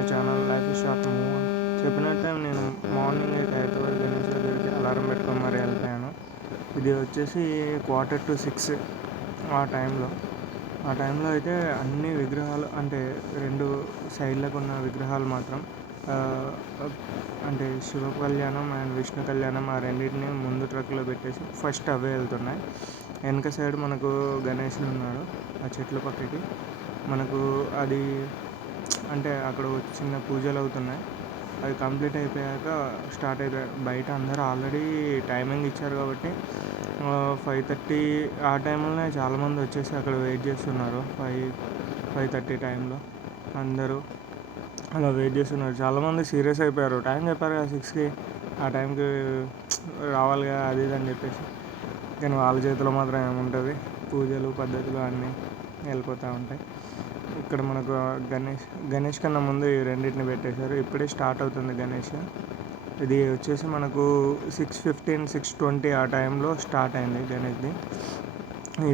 My channel life is short move on. చెప్పినట్టే నేను morning అయితే హైదరాబాద్ గణేష్ దగ్గరికి అలారం పెట్టుకొని మరి వెళ్ళిపోయాను. ఇది వచ్చేసి 5:45 ఆ టైంలో. ఆ టైంలో అయితే అన్ని విగ్రహాలు అంటే 2 సైడ్లకు ఉన్న విగ్రహాలు మాత్రం అంటే శివ కళ్యాణం అండ్ విష్ణు కళ్యాణం ఆ రెండింటిని ముందు ట్రక్లో పెట్టేసి ఫస్ట్ అవే వెళ్తున్నాయి. వెనక సైడ్ మనకు గణేష్ ఉన్నాడు ఆ చెట్ల పక్కకి. మనకు అది అంటే అక్కడ చిన్న పూజలు అవుతున్నాయి. అది కంప్లీట్ అయిపోయాక స్టార్ట్ అయిపోయాయి. బయట అందరూ ఆల్రెడీ టైమింగ్ ఇచ్చారు కాబట్టి 5:30 ఆ టైంలోనే చాలామంది వచ్చేసి అక్కడ వెయిట్ చేస్తున్నారు. 5:30 టైంలో అందరూ అలా వెయిట్ చేస్తున్నారు. చాలామంది సీరియస్ అయిపోయారు. టైం చెప్పారు కదా 6కి, ఆ టైంకి రావాలి కదా అది ఇది అని చెప్పేసి. కానీ వాళ్ళ చేతిలో మాత్రం ఏముంటుంది, పూజలు పద్ధతులు అన్నీ వెళ్ళిపోతూ ఉంటాయి. ఇక్కడ మనకు గణేష్ కన్నా ముందు ఈ రెండింటిని పెట్టేశారు. ఇప్పుడే స్టార్ట్ అవుతుంది గణేష్. ఇది వచ్చేసి మనకు 6:15 6:20 ఆ టైంలో స్టార్ట్ అయింది గణేష్ది.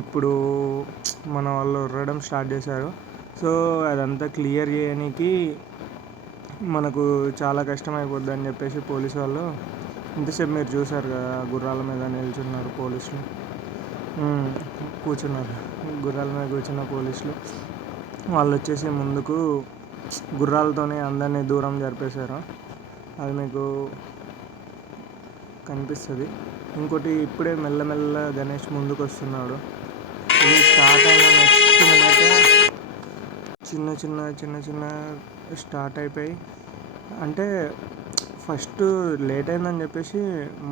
ఇప్పుడు మన వాళ్ళు ఉర్రడం స్టార్ట్ చేశారు. సో అదంతా క్లియర్ చేయడానికి మనకు చాలా కష్టమైపోద్ది అని చెప్పేసి పోలీసు వాళ్ళు ఇంతసేపు మీరు చూసారు కదా, గుర్రాల మీద నిల్చున్నారు పోలీసులు, కూర్చున్నారు గుర్రాల మీద కూర్చున్న పోలీసులు. వాళ్ళు వచ్చేసి ముందుకు గుర్రాలతోనే అందరినీ దూరం జరిపేశారు. అది మీకు కనిపిస్తుంది. ఇంకోటి ఇప్పుడే మెల్లమెల్ల గణేష్ ముందుకు వస్తున్నాడు. ఇది స్టార్ట్ అయిన నెక్స్ట్ మినిట్ చిన్న చిన్న స్టార్ట్ అయిపోయి, అంటే ఫస్ట్ లేట్ అయిందని చెప్పేసి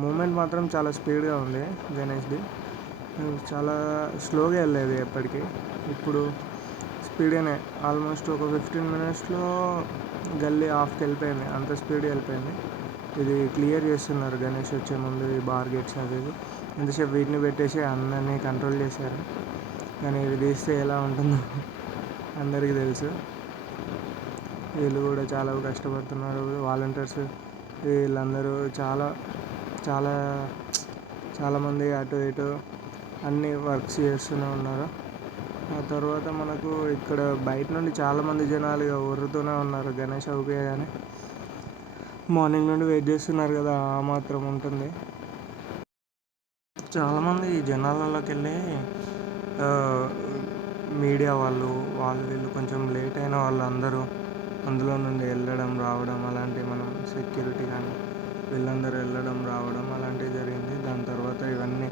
మూమెంట్ మాత్రం చాలా స్పీడ్గా ఉంది గణేష్ది. చాలా స్లోగా వెళ్ళేది ఎప్పటికీ. ఇప్పుడు స్పీడ్గానే ఆల్మోస్ట్ ఒక 15 మినిట్స్లో గల్లీ హాఫ్కి వెళ్ళిపోయింది. అంత స్పీడ్గా వెళ్ళిపోయింది. ఇది క్లియర్ చేస్తున్నారు గణేష్ వచ్చే ముందు ఈ బార్ గేట్స్ అవి. ఇంతసేపు వీటిని పెట్టేసి అందరినీ కంట్రోల్ చేశారు. కానీ ఇవి తీస్తే ఎలా ఉంటుందో అందరికీ తెలుసు. వీళ్ళు కూడా చాలా కష్టపడుతున్నారు. వాలంటీర్స్ వీళ్ళందరూ చాలా చాలామంది అటు ఇటు అన్ని వర్క్స్ చేస్తూనే ఉన్నారు. ఆ తర్వాత మనకు ఇక్కడ బయట నుండి చాలామంది జనాలు ఇక ఊరుతూనే ఉన్నారు. గణేష్ అవుపోయాయని మార్నింగ్ నుండి వెయిట్ చేస్తున్నారు కదా, ఆ మాత్రం ఉంటుంది. చాలామంది జనాలలోకి వెళ్ళి మీడియా వాళ్ళు వీళ్ళు కొంచెం లేట్ అయిన వాళ్ళు అందరూ అందులో నుండి వెళ్ళడం రావడం అలాంటివి, మనం సెక్యూరిటీ కానీ వీళ్ళందరూ వెళ్ళడం రావడం అలాంటివి జరిగింది. దాని తర్వాత ఇవన్నీ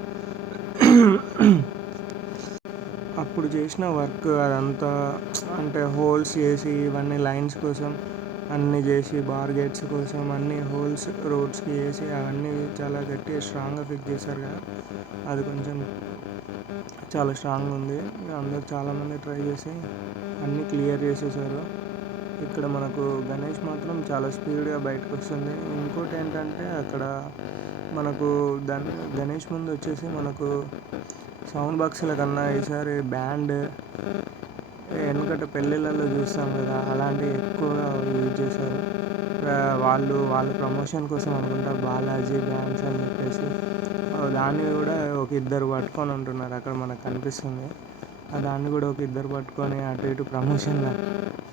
అప్పుడు చేసిన వర్క్ అదంతా అంటే హోల్స్ చేసి ఇవన్నీ లైన్స్ కోసం అన్నీ చేసి బార్ గేట్స్ కోసం అన్ని హోల్స్ రోడ్స్కి చేసి అవన్నీ చాలా గట్టిగా స్ట్రాంగ్గా ఫిక్స్ చేశారు కదా, అది కొంచెం చాలా స్ట్రాంగ్గా ఉంది. అందరు చాలామంది ట్రై చేసి అన్నీ క్లియర్ చేసేసారు. ఇక్కడ మనకు గణేష్ మాత్రం చాలా స్పీడ్గా బయటకు వస్తుంది. ఇంకోటి ఏంటంటే అక్కడ మనకు గణేష్ ముందు వచ్చేసి మనకు సౌండ్ బాక్సుల కన్నా ఈసారి బ్యాండ్ వెనుకట పెళ్ళిళ్ళలో చూస్తాం కదా, అలాంటివి ఎక్కువగా యూజ్ చేశారు. వాళ్ళ ప్రమోషన్ కోసం అనుకుంటా బాలాజీ బ్యాండ్స్ అని చెప్పేసి దాన్ని కూడా ఒక ఇద్దరు పట్టుకొని ఉంటున్నారు అక్కడ మనకు కనిపిస్తుంది. దాన్ని కూడా ఒక ఇద్దరు పట్టుకొని అటు ఇటు ప్రమోషన్గా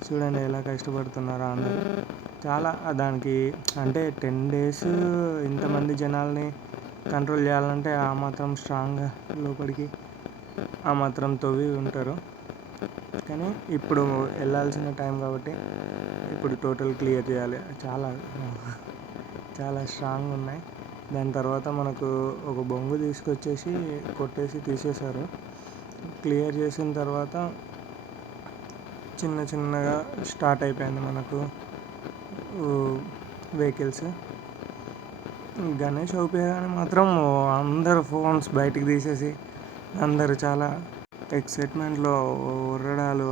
చూడండి ఎలా కష్టపడుతున్నారో అందరూ. చాలా దానికి అంటే 10 days ఇంతమంది జనాల్ని కంట్రోల్ చేయాలంటే ఆ మాత్రం స్ట్రాంగ్గా లోపలికి ఆ మాత్రం తవ్వి ఉంటారు. కానీ ఇప్పుడు వెళ్ళాల్సిన టైం కాబట్టి ఇప్పుడు టోటల్ క్లియర్ చేయాలి. చాలా స్ట్రాంగ్ ఉన్నాయి. దాని తర్వాత మనకు ఒక బొంగు తీసుకొచ్చేసి కొట్టేసి తీసేశారు. క్లియర్ చేసిన తర్వాత చిన్నగా స్టార్ట్ అయిపోయింది మనకు వెహికల్స్. గణేష్ అవుపోయాని మాత్రం అందరూ ఫోన్స్ బయటికి తీసేసి అందరూ చాలా ఎక్సైట్మెంట్లో ఉర్రడాలు.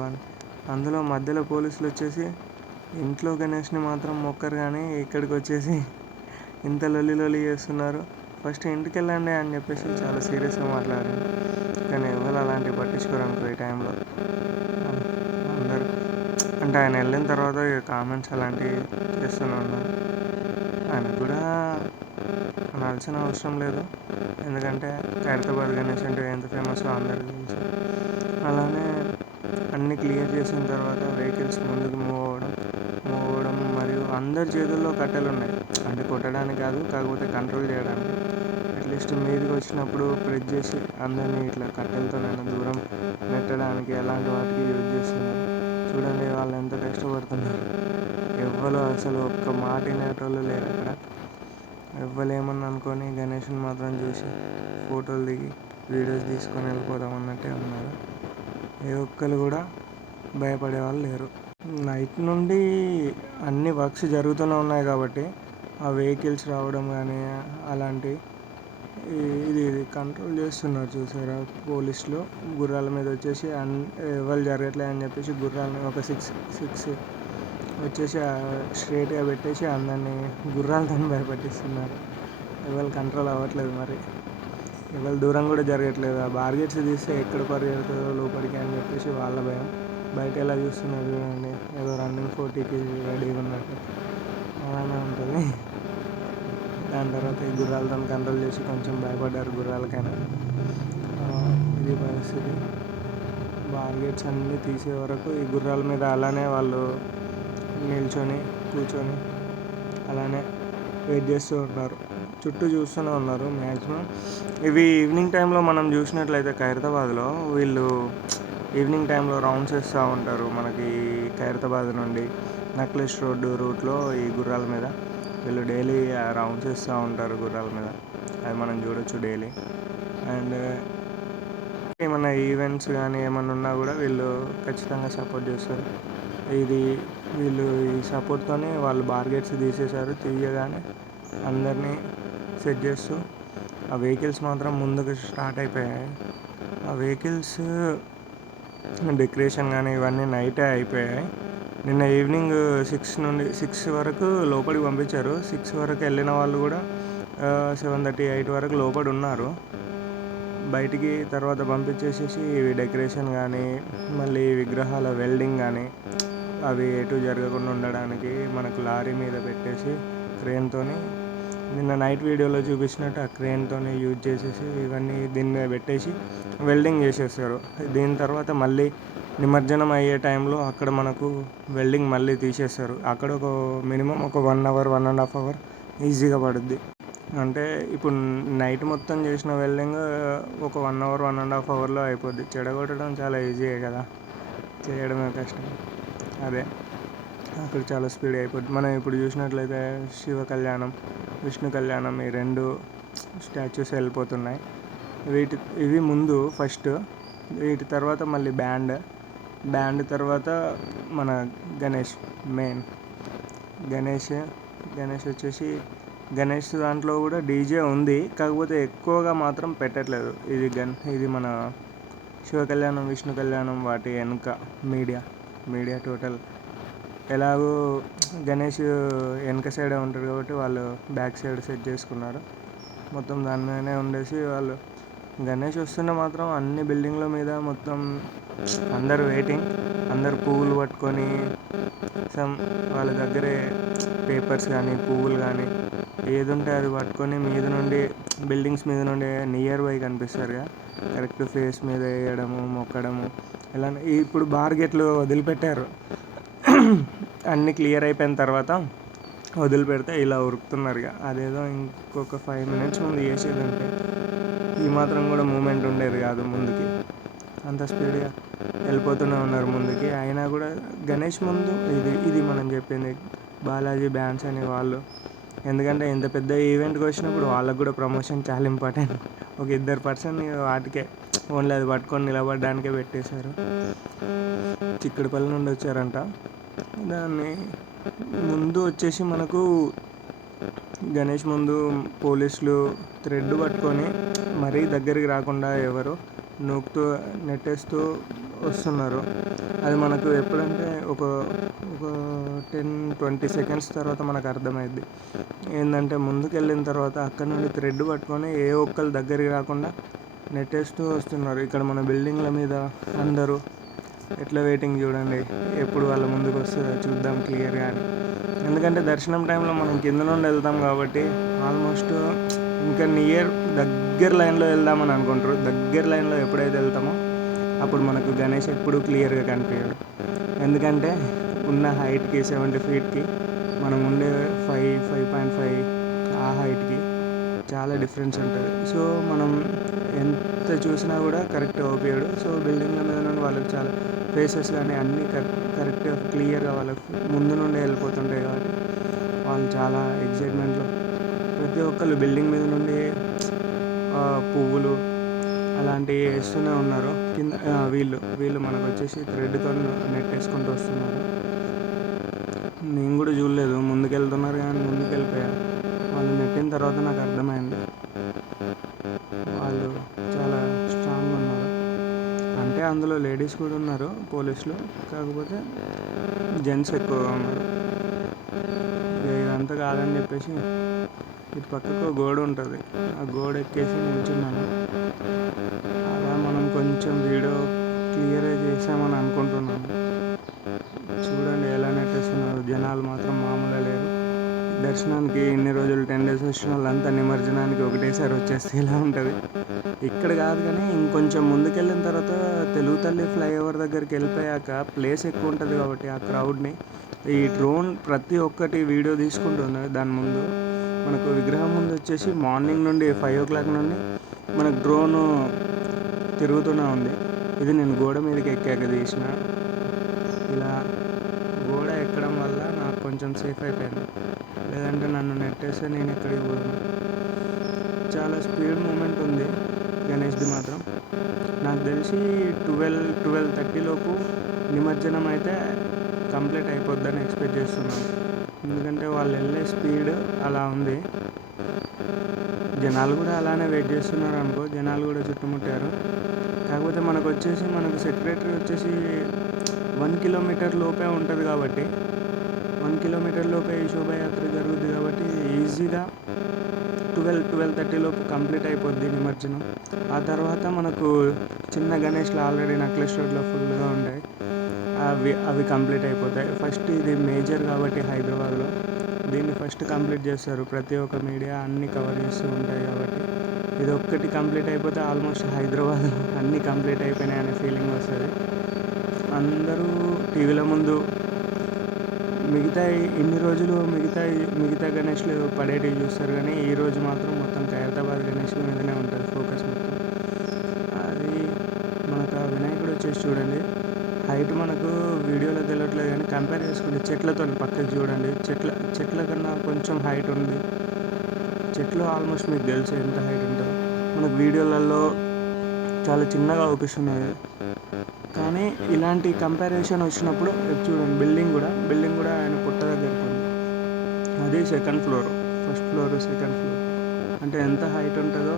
అందులో మధ్యలో పోలీసులు వచ్చేసి ఇంట్లో గణేష్ని మాత్రం మొక్కరు కానీ ఇక్కడికి వచ్చేసి ఇంత లొల్లి చేస్తున్నారు. ఫస్ట్ ఇంటికి వెళ్ళండి అని చెప్పేసి చాలా సీరియస్గా మాట్లాడారు. కానీ ఎవరు అలాంటివి పట్టించుకోరు అనుకో ఈ టైంలో. అందరూ అంటే ఆయన వెళ్ళిన తర్వాత కామెంట్స్ అలాంటివి చేస్తూనే ఉన్నారు. ఆయన కూడా అనాల్సిన అవసరం లేదు, ఎందుకంటే ఖైరతాబాద్ గణేష్ అంటే ఎంత ఫేమస్ అందరికీ తెలుసు. అలానే అన్నీ క్లియర్ చేసిన తర్వాత వెహికల్స్ ముందుకు మూవ్ అవ్వడం అందరి చేతుల్లో కట్టెలు ఉన్నాయి, అంటే కొట్టడానికి కాదు, కాకపోతే కంట్రోల్ చేయడానికి. అట్లీస్ట్ మీదకి వచ్చినప్పుడు ప్రెస్ చేసి అందరినీ ఇట్లా కట్టెలతో నేను దూరం నెట్టడానికి అలాంటి వాటికి యూజ్ చేస్తున్నారు. చూడండి వాళ్ళు ఎంత కష్టపడుతున్నారు. ఎవ్వరు అసలు ఒక్క మాట వినేటోళ్ళు లేరు అక్కడ. ఎవ్వలేమని అనుకొని గణేష్ని మాత్రం చూసి ఫోటోలు దిగి వీడియోస్ తీసుకొని వెళ్ళిపోదాం అన్నట్టే ఉన్నారు. ఏ ఒక్కరు కూడా భయపడే వాళ్ళు లేరు. నైట్ నుండి అన్ని వర్క్స్ జరుగుతూనే ఉన్నాయి కాబట్టి ఆ వెహికల్స్ రావడం కానీ అలాంటి ఇది కంట్రోల్ చేస్తున్నారు. చూసారా పోలీసులు గుర్రాల మీద వచ్చేసి ఎవరు జరగట్లేదు అని చెప్పేసి గుర్రాలని ఒక సిక్స్ వచ్చేసి స్ట్రేట్గా పెట్టేసి అందరినీ గుర్రాలతో భయపెట్టిస్తున్నారు. ఎవరు కంట్రోల్ అవ్వట్లేదు, మరి ఎవరు దూరం కూడా జరగట్లేదు. ఆ బార్గెట్స్ తీస్తే ఎక్కడ పరిగెడుతుందో లోపలికి అని చెప్పేసి వాళ్ళ భయం. బయట ఎలా చూస్తున్నారు చూడండి, ఏదో రన్నింగ్ 40కి రెడీగా ఉన్నట్టు అలానే ఉంటుంది. దాని తర్వాత ఈ గుర్రాలతో కంట్రోల్ చేసి కొంచెం భయపడ్డారు గుర్రాలకైనా. ఇది పరిస్థితి. బార్గెట్స్ అన్నీ తీసే వరకు ఈ గుర్రాల మీద అలానే వాళ్ళు నిల్చొని కూర్చొని అలానే వెయిట్ చేస్తూ ఉన్నారు. చుట్టూ చూస్తూనే ఉన్నారు. మ్యాక్సిమం ఇవి ఈవినింగ్ టైంలో మనం చూసినట్లయితే ఖైరతాబాద్లో వీళ్ళు ఈవినింగ్ టైంలో రౌండ్స్ వేస్తూ ఉంటారు. మనకి ఖైరతాబాద్ నుండి నక్లెస్ రోడ్డు రూట్లో ఈ గుర్రాల మీద వీళ్ళు డైలీ రౌండ్స్ వేస్తూ ఉంటారు గుర్రాల మీద. అది మనం చూడొచ్చు డైలీ. అండ్ ఏమన్నా ఈవెంట్స్ కానీ ఏమన్నా ఉన్నా కూడా వీళ్ళు ఖచ్చితంగా సపోర్ట్ చేస్తారు. వీళ్ళు ఈ సపోర్ట్తోనే వాళ్ళు బార్గెట్స్ తీసేశారు. తీయగానే అందరినీ సెట్ చేస్తూ ఆ వెహికల్స్ మాత్రం ముందుకు స్టార్ట్ అయిపోయాయి. ఆ వెహికల్స్ డెకరేషన్ కానీ ఇవన్నీ నైటే అయిపోయాయి. నిన్న ఈవినింగ్ 6 వరకు లోపలికి పంపించారు. 6 వరకు వెళ్ళిన వాళ్ళు కూడా 7:30, 8 వరకు లోపల ఉన్నారు. బయటికి తర్వాత పంపించేసేసి డెకరేషన్ కానీ మళ్ళీ విగ్రహాల వెల్డింగ్ కానీ అవి ఎటు జరగకుండా ఉండడానికి మనకు లారీ మీద పెట్టేసి క్రేన్తో నిన్న నైట్ వీడియోలో చూపించినట్టు ఆ క్రేన్తో యూజ్ చేసేసి ఇవన్నీ దీని మీద పెట్టేసి వెల్డింగ్ చేసేస్తారు. దీని తర్వాత మళ్ళీ నిమజ్జనం అయ్యే టైంలో అక్కడ మనకు వెల్డింగ్ మళ్ళీ తీసేస్తారు. అక్కడ ఒక మినిమం ఒక 1 అవర్ 1.5 అవర్ ఈజీగా పడుద్ది. అంటే ఇప్పుడు నైట్ మొత్తం చేసిన వెల్డింగ్ ఒక 1 అవర్ 1.5 అవర్లో అయిపోద్ది. చెడగొట్టడం చాలా ఈజీయే కదా, చేయడమే కష్టం. అదే అక్కడ చాలా స్పీడ్ అయిపోద్ది. మనం ఇప్పుడు చూసినట్లయితే శివ కళ్యాణం, విష్ణు కళ్యాణం ఈ 2 స్టాచ్యూస్ వెళ్ళిపోతున్నాయి. ఇవి ముందు ఫస్ట్, వీటి తర్వాత మళ్ళీ బ్యాండ్ తర్వాత మన గణేష్ మెయిన్ గణేష్ వచ్చేసి గణేష్ దాంట్లో కూడా డీజే ఉంది, కాకపోతే ఎక్కువగా మాత్రం పెట్టట్లేదు. ఇది మన శివ కళ్యాణం, విష్ణు కళ్యాణం వాటి వెనుక మీడియా టోటల్ ఎలాగో గణేష్ వెనక సైడే ఉంటారు కాబట్టి వాళ్ళు బ్యాక్ సైడ్ సెట్ చేసుకున్నారు. మొత్తం దాని మీదనే ఉండేసి వాళ్ళు గణేష్ వస్తుంటే మాత్రం అన్ని బిల్డింగ్ల మీద మొత్తం అందరు వెయిటింగ్. అందరు పువ్వులు పట్టుకొని వాళ్ళ దగ్గరే పేపర్స్ కానీ పువ్వులు కానీ ఏది ఉంటే అది పట్టుకొని బిల్డింగ్స్ మీద నుండి నియర్ బై కనిపిస్తారుగా కరెక్ట్ ఫేస్ మీద వేయడము, మొక్కడము. ఇలా ఇప్పుడు బార్గెట్లు వదిలిపెట్టారు. అన్నీ క్లియర్ అయిపోయిన తర్వాత వదిలిపెడితే ఇలా ఉరుకుతున్నారుగా. అదేదో ఇంకొక 5 minutes ముందు చేసేదంటే ఈ మాత్రం కూడా మూమెంట్ ఉండేది కాదు. ముందుకి అంత స్పీడ్గా వెళ్ళిపోతూనే ఉన్నారు ముందుకి. అయినా కూడా గణేష్ ముందు ఇది మనం చెప్పింది బాలాజీ బ్యాండ్స్ అనే వాళ్ళు. ఎందుకంటే ఇంత పెద్ద ఈవెంట్కి వచ్చినప్పుడు వాళ్ళకు కూడా ప్రమోషన్ చాలా ఇంపార్టెంట్. ఒక 2 person వాటికే ఓన్లీ అది పట్టుకొని నిలబడడానికే పెట్టేశారు. చిక్కడపల్లి నుండి వచ్చారంట. దాన్ని ముందు వచ్చేసి మనకు గణేష్ ముందు పోలీసులు థ్రెడ్ పట్టుకొని మరీ దగ్గరికి రాకుండా ఎవరు నూకుతూ నెట్టేస్తూ వస్తున్నారు. అది మనకు ఎప్పుడంటే ఒక 10-20 seconds తర్వాత మనకు అర్థమైద్ది. ఏంటంటే ముందుకు వెళ్ళిన తర్వాత అక్కడ నుండి థ్రెడ్ పట్టుకొని ఏ ఒక్కరు దగ్గరికి రాకుండా నెట్టేస్తూ వస్తున్నారు. ఇక్కడ మన బిల్డింగ్ల మీద అందరూ ఎట్లా వెయిటింగ్ చూడండి, ఎప్పుడు వాళ్ళ ముందుకు వస్తుందో చూద్దాం క్లియర్గా అని. ఎందుకంటే దర్శనం టైంలో మనం కింద నుండి వెళ్తాం కాబట్టి ఆల్మోస్ట్ ఇంకా దగ్గర లైన్లో వెళ్దామని అనుకుంటారు. దగ్గర లైన్లో ఎప్పుడైతే వెళ్తామో అప్పుడు మనకు గణేష్ ఎప్పుడు క్లియర్గా కనిపించాడు. ఎందుకంటే ఉన్న హైట్కి 70 feetకి మనం ఉండే 5.5 ఆ హైట్కి చాలా డిఫరెన్స్ ఉంటుంది. సో మనం ఎంత చూసినా కూడా కరెక్ట్ అవుతాడు. సో బిల్డింగ్ల మీద నుండి వాళ్ళకి చాలా ఫేసెస్ కానీ అన్నీ కరెక్ట్గా క్లియర్గా వాళ్ళకి ముందు నుండే వెళ్ళిపోతుంటాయి కాబట్టి వాళ్ళు చాలా ఎగ్జైట్మెంట్లో ప్రతి ఒక్కళ్ళు బిల్డింగ్ మీద నుండి పువ్వులు అలాంటివి వేస్తూనే ఉన్నారు. కింద వీళ్ళు మనకు వచ్చేసి థ్రెడ్తో నెట్ వేసుకుంటూ వస్తున్నారు. నేను కూడా చూడలేదు, ముందుకెళ్తున్నారు కానీ ముందుకెళ్ళిపోయా. వాళ్ళు నెట్టిన తర్వాత నాకు అర్థమైంది వాళ్ళు చాలా స్ట్రాంగ్ ఉన్నారు. అంటే అందులో లేడీస్ కూడా ఉన్నారు పోలీసులు, కాకపోతే జెంట్స్ ఎక్కువగా ఉన్నారు. ఇదంతా కాదని చెప్పేసి ఇటు పక్కకు గోడ ఉంటుంది, ఆ గోడ ఎక్కేసి నిల్చున్నాను. అలా మనం కొంచెం వీడియో క్లియర్గా చేసామని అనుకుంటున్నాను. చూడండి ఎలా నెట్టేస్తున్నారు. జనాలు మాత్రం మామూలుగా లేరు. దర్శనానికి ఇన్ని రోజులు 10 days వచ్చిన వాళ్ళంతా నిమజ్జనానికి ఒకటేసారి వచ్చేస్తే ఇలా ఉంటుంది. ఇక్కడ కాదు కానీ ఇంకొంచెం ముందుకెళ్ళిన తర్వాత తెలుగు తల్లి ఫ్లైఓవర్ దగ్గరికి వెళ్ళిపోయాక ప్లేస్ ఎక్కువ ఉంటుంది కాబట్టి ఆ క్రౌడ్ని ఈ డ్రోన్ ప్రతి ఒక్కటి వీడియో తీసుకుంటుంది. దాని ముందు మనకు విగ్రహం ముందు వచ్చేసి మార్నింగ్ నుండి 5 o'clock నుండి మనకు డ్రోను తిరుగుతూనే ఉంది. ఇది నేను గోడ మీదకి ఎక్కాక తీసిన. ఇలా గోడ ఎక్కడం వల్ల నాకు కొంచెం సేఫ్ అయిపోయింది, లేదంటే నన్ను నెట్టేస్తే నేను ఎక్కడికి పోను. చాలా స్పీడ్ మూమెంట్ ఉంది గణేష్ది మాత్రం. నాకు తెలిసి 12:30 లోపు నిమజ్జనం అయితే కంప్లీట్ అయిపోద్దని ఎక్స్పెక్ట్ చేస్తున్నాను. ఎందుకంటే వాళ్ళు వెళ్ళే స్పీడ్ అలా ఉంది. జనాలు కూడా అలానే వెయిట్ చేస్తున్నారు అనుకో. జనాలు కూడా చుట్టుముట్టారు. కాకపోతే మనకు సెక్రటరీ వచ్చేసి 1 kilometer లోపే ఉంటుంది కాబట్టి 1 kilometer లోపే ఈ శోభాయాత్ర జరుగుతుంది కాబట్టి ఈజీగా 12:30 లోపు కంప్లీట్ అయిపోద్ది నిమజ్జనం. ఆ తర్వాత మనకు చిన్న గణేష్లు ఆల్రెడీ నక్లెస్ రోడ్లో ఫుల్గా ఉంటాయి, అవి కంప్లీట్ అయిపోతాయి. ఫస్ట్ ఇది మేజర్ కాబట్టి హైదరాబాద్లో దీన్ని ఫస్ట్ కంప్లీట్ చేస్తారు. ప్రతి ఒక్క మీడియా అన్నీ కవర్ చేస్తూ ఉంటాయి కాబట్టి ఇది ఒక్కటి కంప్లీట్ అయిపోతే ఆల్మోస్ట్ హైదరాబాద్ అన్నీ కంప్లీట్ అయిపోయినాయి అనే ఫీలింగ్ వస్తుంది. అందరూ టీవీల ముందు ఇన్ని రోజులు మిగతా గణేష్లు పడేటివి చూస్తారు, కానీ ఈరోజు మాత్రం మొత్తం ఖైరతాబాద్ గణేష్ల మీదనే ఉంటుంది ఫోకస్ మొత్తం. అది మనకు ఆ వినాయకుడు వచ్చేసి చూడండి, హైట్ మనకు వీడియోలో తెలియట్లేదు కానీ కంపేర్ చేసుకుంటే చెట్లతో పక్కకి చూడండి, చెట్ల కన్నా కొంచెం హైట్ ఉంది. చెట్లు ఆల్మోస్ట్ మీకు తెలుసు ఎంత హైట్ ఉంటుందో. మనకు వీడియోలలో చాలా చిన్నగా అవుపిస్తున్నాయి, కానీ ఇలాంటి కంపారిజన్ వచ్చినప్పుడు చూడండి బిల్డింగ్ కూడా ఆయన పుట్ట దగ్గరికి ఉంది. అది 2nd floor, 1st floor 2nd floor అంటే ఎంత హైట్ ఉంటుందో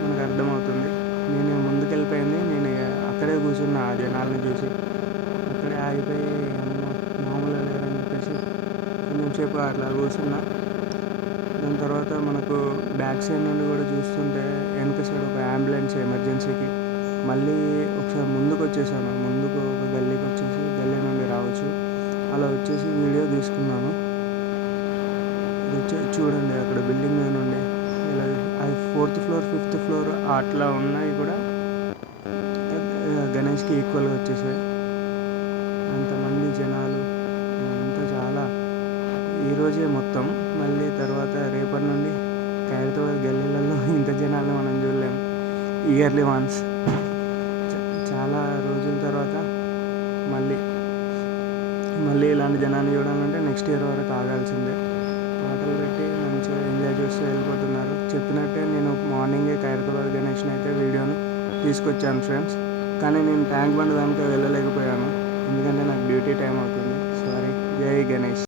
మనకు అర్థమవుతుంది. నేను ముందుకెళ్ళిపోయింది, నేను అక్కడే కూర్చున్నా ఆ జనాలని చూసి అక్కడే ఆగిపోయి మామూలుగా లేదని చెప్పేసి కొంచెం సేపు అట్లా కూర్చున్నా. దాని తర్వాత మనకు బ్యాక్ సైడ్ నుండి కూడా చూస్తుంటే వెనక సైడ్ ఒక అంబులెన్స్ ఎమర్జెన్సీకి మళ్ళీ ఒకసారి ముందుకు వచ్చేసాను. ముందుకు ఒక గల్లీకి వచ్చేసి గల్లీ నుండి రావచ్చు అలా వచ్చేసి వీడియో తీసుకున్నాను. చూడండి అక్కడ బిల్డింగ్ మీద నుండి ఇలా అది 4th floor 5th floor అట్లా ఉన్నాయి కూడా గణేష్కి ఈక్వల్గా వచ్చేసాయి. అంతమంది జనాలు అంతా చాలా ఈరోజే మొత్తం. మళ్ళీ తర్వాత రేపటి నుండి ఖైరతాబాద్ గల్లీలలో ఇంత జనాలు మనం చూడలేము. ఇయర్లీ వన్స్ చాలా రోజుల తర్వాత మళ్ళీ ఇలాంటి జనాన్ని చూడాలంటే నెక్స్ట్ ఇయర్ వరకు ఆగాల్సిందే. పాటలు పెట్టి మంచిగా ఎంజాయ్ చేస్తూ వెళ్ళిపోతున్నారు. చెప్పినట్టే నేను మార్నింగే ఖైరతాబాద్ గణేష్ని అయితే వీడియోను తీసుకొచ్చాను ఫ్రెండ్స్, కానీ నేను ట్యాంక్ బండ్ దానికి వెళ్ళలేకపోయాను ఎందుకంటే నాకు డ్యూటీ టైం అవుతుంది. సారీ. జై గణేష్.